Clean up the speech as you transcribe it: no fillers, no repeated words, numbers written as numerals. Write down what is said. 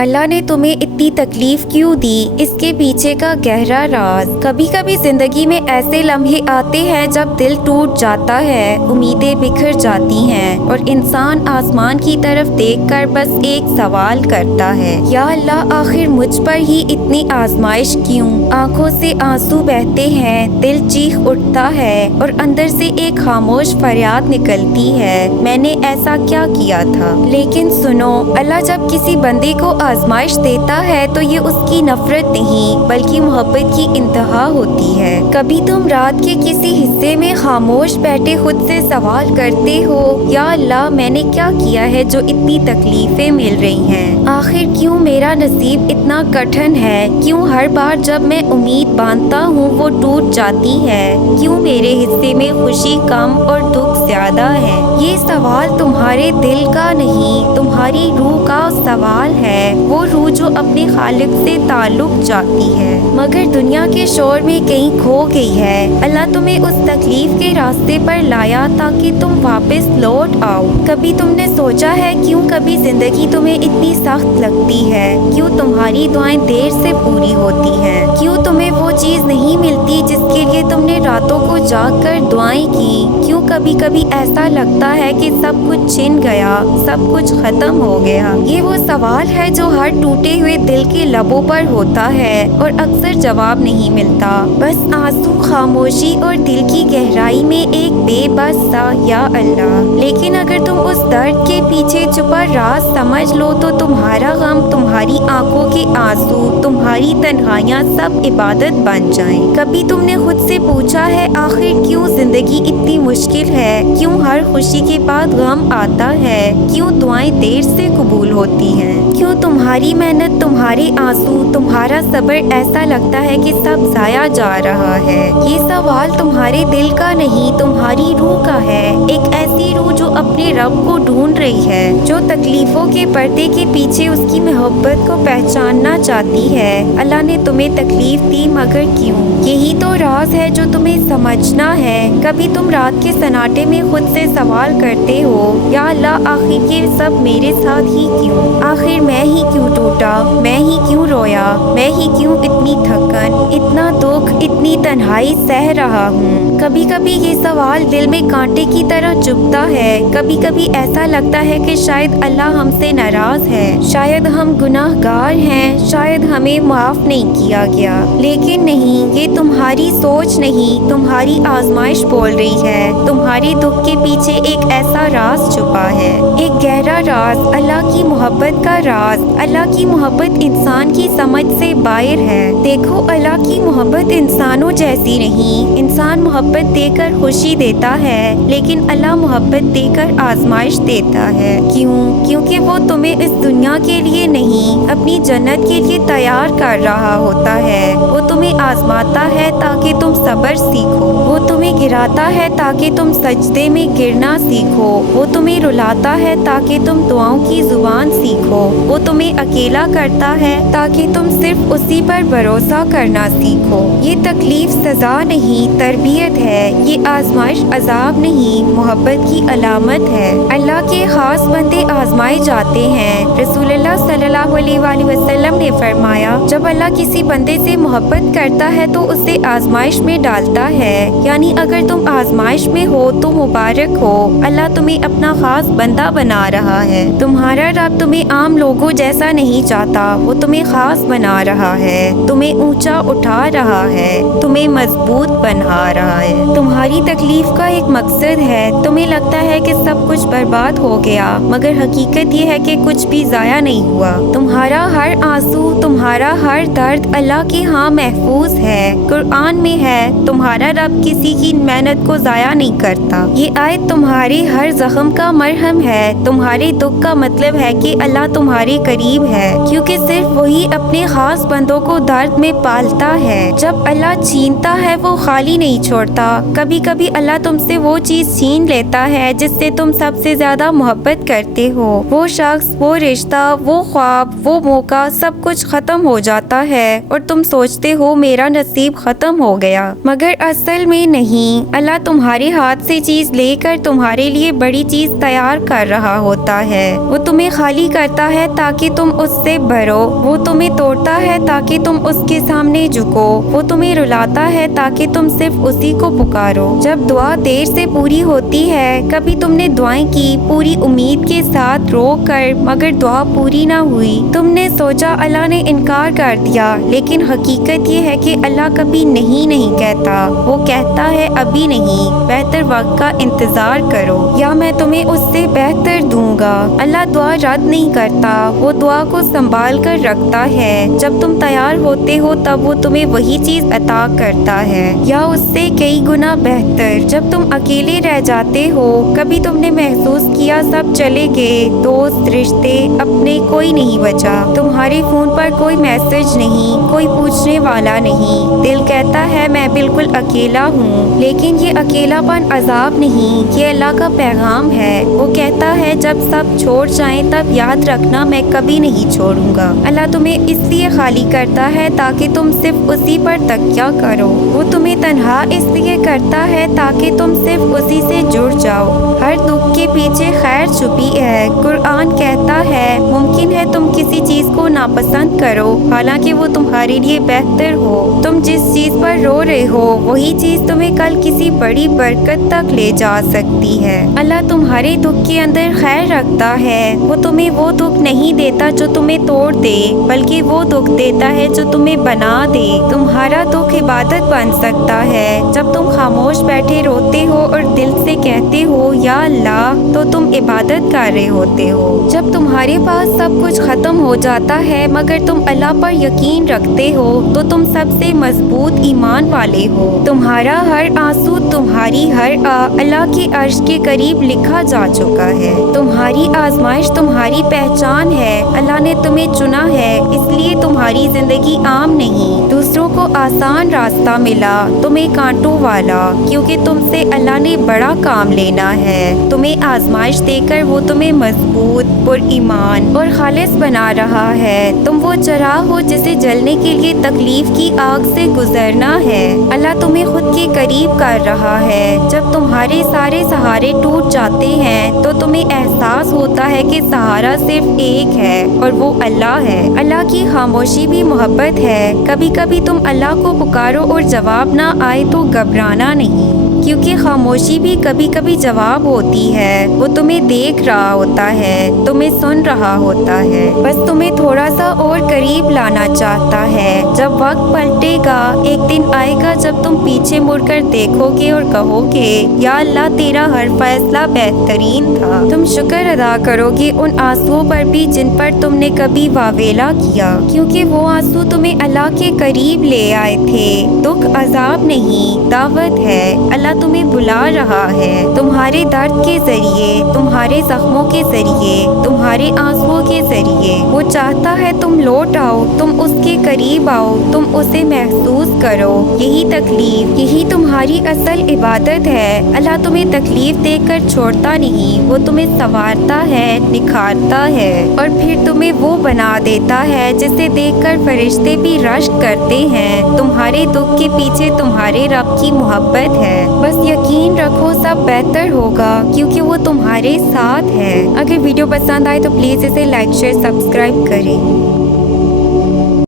اللہ نے تمہیں اتنی تکلیف کیوں دی؟ اس کے پیچھے کا گہرا راز۔ کبھی کبھی زندگی میں ایسے لمحے آتے ہیں جب دل ٹوٹ جاتا ہے، امیدیں بکھر جاتی ہیں اور انسان آسمان کی طرف دیکھ کر بس ایک سوال کرتا ہے، یا اللہ آخر مجھ پر ہی اتنی آزمائش کیوں؟ آنکھوں سے آنسو بہتے ہیں، دل چیخ اٹھتا ہے اور اندر سے ایک خاموش فریاد نکلتی ہے، میں نے ایسا کیا کیا تھا؟ لیکن سنو، اللہ جب کسی بندے کو آزمائش دیتا ہے تو یہ اس کی نفرت نہیں بلکہ محبت کی انتہا ہوتی ہے۔ کبھی تم رات کے کسی حصے میں خاموش بیٹھے خود سے سوال کرتے ہو، یا اللہ میں نے کیا کیا ہے جو اتنی تکلیفیں مل رہی ہیں؟ آخر کیوں میرا نصیب اتنا کٹھن ہے؟ کیوں ہر بار جب میں امید باندھتا ہوں وہ ٹوٹ جاتی ہے؟ کیوں میرے حصے میں خوشی کم اور دکھ زیادہ ہے؟ یہ سوال تمہارے دل کا نہیں، تمہاری روح کا سوال ہے، وہ روح جو اپنے خالق سے تعلق چاہتی ہے مگر دنیا کے شور میں کہیں کھو گئی ہے۔ اللہ تمہیں اس تکلیف کے راستے پر لایا تاکہ تم واپس لوٹ آؤ۔ کبھی تم نے سوچا ہے کیوں کبھی زندگی تمہیں اتنی سخت لگتی ہے؟ کیوں تمہاری دعائیں دیر سے پوری ہوتی ہیں؟ کیوں تمہیں وہ چیز نہیں ملتی جس کے لیے تم نے راتوں کو جاگ کر دعائیں کی؟ کیوں کبھی کبھی ایسا لگتا ہے کہ سب کچھ چھن گیا، سب کچھ ختم ہو گیا؟ یہ وہ سوال ہے جو ہر ٹوٹے ہوئے دل کے لبوں پر ہوتا ہے اور اکثر جواب نہیں ملتا، بس آنسو، خاموشی اور دل کی گہرائی میں ایک بے بس سا یا اللہ۔ لیکن اگر تم اس درد کے پیچھے چھپا راز سمجھ لو تو تمہارا غم، تمہاری آنکھوں کے آنسو، تمہاری تنہائیاں سب عبادت بن جائیں۔ کبھی تم نے خود سے پوچھا ہے آخر کیوں زندگی اتنی مشکل ہے؟ کیوں ہر خوشی کے بعد غم آتا ہے؟ کیوں دعائیں دیر سے قبول ہوتی ہیں؟ کیوں تمہاری محنت، تمہارے آنسو، تمہارا صبر ایسا لگتا ہے کہ سب ضائع جا رہا ہے؟ یہ سوال تمہارے دل کا نہیں، تمہاری روح کا ہے، ایک ایسی روح جو اپنے رب کو ڈھونڈ رہی ہے، جو تکلیفوں کے پردے کے پیچھے اس کی محبت کو پہچاننا چاہتی ہے۔ اللہ نے تمہیں تکلیف دی مگر کیوں؟ یہی تو راز ہے جو تمہیں سمجھنا ہے۔ کبھی تم رات کے سناٹے میں خود سے سوال کرتے ہو، یا اللہ آخر یہ سب میرے ساتھ ہی کیوں؟ آخر میں ہی کیوں ٹوٹا؟ میں ہی کیوں رویا؟ میں ہی کیوں اتنی تھکن، اتنا دکھ، اتنی تنہائی سہ رہا ہوں؟ کبھی کبھی یہ سوال دل میں کانٹے کی طرح چبھتا ہے۔ کبھی کبھی ایسا لگتا ہے کہ شاید اللہ ہم سے ناراض ہے، شاید ہم گناہ گار ہیں، شاید ہمیں معاف نہیں کیا گیا۔ لیکن نہیں، یہ تمہاری سوچ نہیں، تمہاری آزمائش بول رہی ہے۔ تمہارے دکھ کے پیچھے ایک ایسا راز چھپا ہے، ایک گہرا راز، اللہ کی محبت کا راز۔ اللہ کی محبت انسان کی سمجھ سے باہر ہے۔ دیکھو، اللہ کی محبت انسانوں جیسی نہیں۔ انسان محبت دے کر خوشی دیتا ہے، لیکن اللہ محبت دے کر آزمائش دیتا ہے۔ کیوں؟ کیونکہ وہ تمہیں اس دنیا کے لیے نہیں، اپنی جنت کے لیے تیار کر رہا ہوتا ہے۔ وہ تمہیں آزماتا ہے تاکہ تم صبر سیکھو، وہ تمہیں گراتا ہے تاکہ تم سجدے میں گرنا سیکھو، وہ تمہیں رلاتا ہے تاکہ تم دعاؤں کی زبان سیکھو، وہ تمہیں اکیلا کرتا ہے تاکہ تم صرف اسی پر بھروسہ کرنا سیکھو۔ یہ تکلیف سزا نہیں، تربیت ہے۔ یہ آزمائش عذاب نہیں، محبت کی علامت ہے۔ اللہ کے خاص بندے آزمائے جاتے ہیں۔ رسول اللہ صلی اللہ علیہ وآلہ وسلم نے فرمایا، جب اللہ کسی بندے سے محبت کرتا ہے تو اسے آزمائش میں ڈالتا ہے، یعنی اگر تم آزمائش میں ہو تو مبارک ہو، اللہ تمہیں اپنا خاص بندہ بنا رہا ہے۔ تمہارا رب تمہیں عام لوگوں جیسا نہیں چاہتا، وہ تمہیں خاص بنا رہا ہے، تمہیں اونچا اٹھا رہا ہے، تمہیں مضبوط بنا رہا ہے۔ تمہاری تکلیف کا ایک مقصد ہے۔ تمہیں لگتا ہے کہ سب کچھ برباد ہو گیا، مگر حقیقت یہ ہے کہ کچھ بھی ضائع نہیں ہوا۔ تمہارا ہر آنسو، تمہارا ہر درد اللہ کے ہاں محفوظ ہے۔ قرآن میں ہے، تمہارا رب کسی کی محنت کو ضائع نہیں کرتا۔ یہ آیت تمہارے ہر زخم کا مرہم ہے۔ تمہارے دکھ کا مطلب ہے کہ اللہ تمہارے قریب ہے، کیونکہ صرف وہی اپنے خاص بندوں کو درد میں پالتا ہے۔ جب اللہ چھینتا ہے وہ خالی نہیں چھوڑتا۔ کبھی کبھی اللہ تم سے وہ چیز چھین لیتا ہے جس سے تم سب سے زیادہ محبت کرتے ہو۔ وہ شخص، وہ رشتہ، وہ خواب، وہ موقع، سب کچھ ختم ہو جاتا ہے اور تم سوچتے ہو میرا نصیب ختم ہو گیا، مگر اصل میں نہیں۔ اللہ تمہارے ہاتھ سے چیز لے کر تمہارے لیے بڑی چیز تیار کر رہا ہوتا ہے۔ وہ تمہیں خالی کرتا ہے تاکہ تم اس سے بھرو، وہ تمہیں توڑتا ہے تاکہ تم اس کے سامنے جھکو، وہ تمہیں رلاتا ہے تاکہ تم صرف اسی کو پکارو۔ جب دعا دیر سے پوری ہوتی ہے، کبھی تم نے دعائیں کی پوری امید کے ساتھ رو کر مگر دعا پوری نہ ہوئی، تم نے سوچا اللہ نے انکار کر دیا، لیکن حقیقت یہ ہے کہ اللہ کبھی نہیں کہتا، وہ کہتا ہے ابھی نہیں، بہتر وقت کا انتظار کرو یا میں تمہیں اس سے بہتر دوں گا۔ اللہ دعا رد نہیں کرتا، وہ دعا کو سنبھال کر رکھتا ہے۔ جب تم تیار ہوتے ہو تب وہ تمہیں وہی چیز عطا کرتا ہے یا اس سے کئی گنا بہتر۔ جب تم اکیلے رہ جاتے ہو، کبھی تم نے محسوس کیا سب چلے گئے، دوست، رشتے، اپنے کوئی نہیں بچا، تمہارے فون پر کوئی میسج نہیں، کوئی پوچھنے والا نہیں، دل کہتا ہے میں بالکل اکیلا ہوں، لیکن یہ اکیلا پن عذاب نہیں، یہ اللہ کا پیغام ہے۔ وہ کہتا ہے جب سب چھوڑ جائیں تب یاد رکھنا میں کبھی نہیں چھوڑوں گا۔ اللہ تمہیں اس لیے خالی کرتا ہے تاکہ تم صرف اسی پر تکیہ کرو، وہ تمہیں تنہا اس لیے کرتا ہے تاکہ تم صرف اسی سے جڑ جاؤ۔ ہر دکھ کے پیچھے خیر چھپی ہے۔ قرآن کہتا ہے ممکن ہے تم کسی چیز کو ناپسند کرو حالانکہ وہ تمہارے لیے بہتر ہو۔ تم جس چیز پر رو رہے ہو وہی چیز تمہیں کل کسی بڑی برکت تک لے جا سکتی ہے۔ اللہ تمہارے دکھ کے اندر خیر رکھتا ہے، وہ تمہیں وہ دکھ نہیں دیتا جو تمہیں توڑ دے، بلکہ وہ دکھ دیتا ہے جو تمہیں بنا دے۔ تمہارا دکھ عبادت بن سکتا ہے۔ جب تم خاموش بیٹھے روتے ہو اور دل سے کہتے ہو یا اللہ، تو تم عبادت کر رہے ہوتے ہو۔ جب تمہارے پاس سب کچھ ختم ہو جاتا ہے مگر تم اللہ پر یقین رکھتے ہو تو تم سب سے مضبوط ایمان والے ہو۔ تمہارا ہر آنسو، تمہاری ہر اللہ کے عرش کے قریب لکھا جا چکا ہے۔ تمہاری آزمائش تمہاری پہچان ہے، اللہ نے تمہیں چنا ہے، اس لیے تمہاری زندگی عام نہیں، دوسروں کو آسان راستہ ملا، تمہیں کانٹوں والا، کیونکہ تم سے اللہ نے بڑا کام لینا ہے۔ تمہیں آزمائش دے کر وہ تمہیں مضبوط، پر ایمان اور خالص بنا رہا ہے۔ تم وہ چراغ ہو جسے جلنے کے لیے تکلیف کی آگ سے گزرنا ہے۔ اللہ تمہیں خود کے قریب کر رہا ہے۔ جب تمہارے سارے سہارے ٹوٹ جاتے ہیں تو تمہیں احساس ہوتا ہے کہ سہارا صرف ایک ہے اور وہ اللہ ہے۔ اللہ کی خاموشی بھی محبت ہے۔ کبھی کبھی تم اللہ کو پکارو اور جواب نہ آئے تو گھبرانا نہیں، کیونکہ خاموشی بھی کبھی کبھی جواب ہوتی ہے۔ وہ تمہیں دیکھ رہا ہوتا ہے، تمہیں سن رہا ہوتا ہے، بس تمہیں تھوڑا سا اور قریب لانا چاہتا ہے۔ جب وقت پلٹے گا، ایک دن آئے گا جب تم پیچھے مڑ کر دیکھو گے اور کہو گے یا اللہ تیرا ہر فیصلہ بہترین تھا۔ تم شکر ادا کرو گے ان آنسوؤں پر بھی جن پر تم نے کبھی واویلا کیا، کیونکہ وہ آنسو تمہیں اللہ کے قریب لے آئے تھے۔ دکھ عذاب نہیں، دعوت ہے۔ اللہ تمہیں بلا رہا ہے، تمہارے درد کے ذریعے، تمہارے زخموں کے ذریعے، تمہارے آنسوؤں کے ذریعے۔ وہ چاہتا ہے تم لوٹ آؤ، تم اس کے قریب آؤ، تم اسے محسوس کرو۔ یہی تکلیف، یہی تمہاری اصل عبادت ہے۔ اللہ تمہیں تکلیف دے کر چھوڑتا نہیں، وہ تمہیں سنوارتا ہے، نکھارتا ہے اور پھر تمہیں وہ بنا دیتا ہے جسے دیکھ کر فرشتے بھی رشک کرتے ہیں۔ تمہارے دکھ کے پیچھے تمہارے رب کی محبت ہے۔ بس یقین رکھو سب بہتر ہوگا کیونکہ وہ تمہارے ساتھ ہے۔ اگر ویڈیو پسند آئے تو پلیز اسے لائک، شیئر، سبسکرائب کریں۔